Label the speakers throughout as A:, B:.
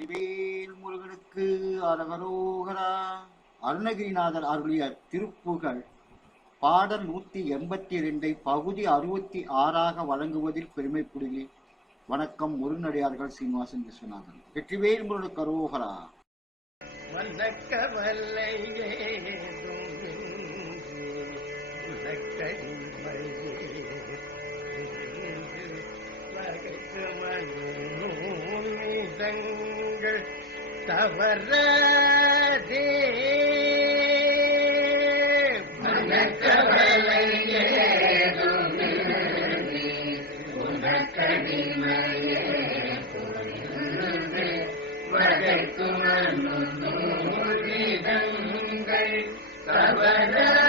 A: வெற்றிவேல் முருகனுக்கு அரவரோகரா அருணகிரிநாதர் அருளிய திருப்புகழ் பாடல் நூத்தி எண்பத்தி இரண்டை பகுதி அறுபத்தி ஆறாக வழங்குவதில் பெருமைப்படுகிறேன் வணக்கம் முருகனடியார்கள் சீனிவாசன் விஸ்வநாதன் வெற்றிவேல் முருகனுக்கு அரோகரா
B: வண்ணக்கவலை நூதங்கள் தவறதே. மனக்கவலை வகைக்குமனுங்கள் தவற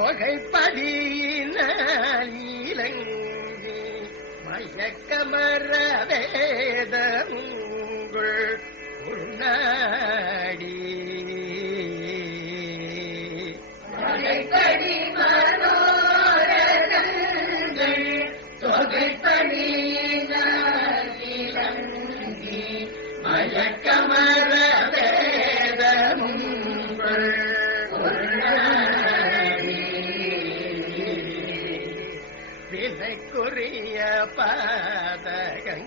B: தொகைப்படியின நீலங்கி மயக்கமர வேதமுங்கள் உள்நாடி வகைப்படி மனோரதங்கள் தொகைப்படியின நீலங்கி பாதகங்கள்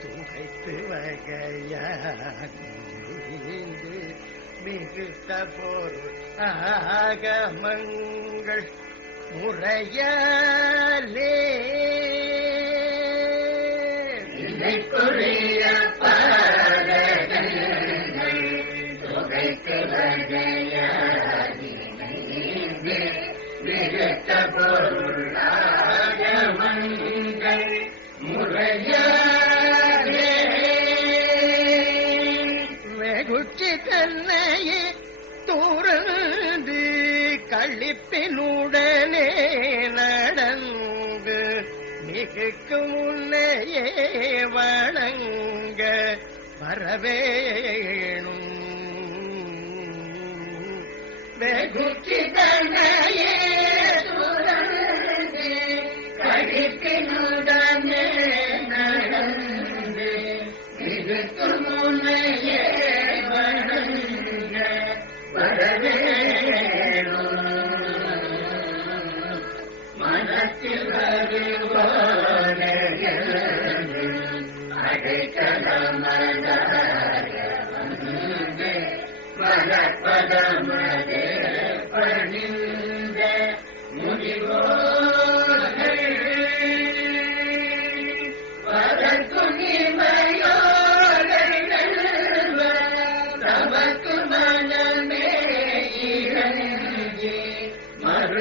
B: துடைத்து வகையாண்டு மிகுத்த பொருள் ஆகமங்கள் முறையாலே. விலைக்குரிய பாதகங்கள் துடைத்து வகையாண்டு மிகுத்த பொருளாகமங்கள் முறையாலே வெகுச்சி தன்னையே தூரந்து கழிப்பினுடனே நடங்கு மிகுக்கு முன்னையே வணங்க வரவேணும். வெகுச்சி தன்னையே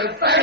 B: Fire,
A: fire.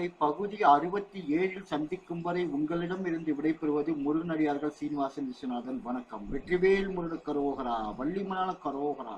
A: உங்களை பகுதி அறுபத்தி ஏழில் சந்திக்கும் வரை உங்களிடம் இருந்து விடைபெறுவது முருகனடியார்கள் சீனிவாசன் விஸ்வநாதன். வணக்கம். வெற்றிவேல் முருகன் கரோகரா வள்ளிமலான கரோகரா.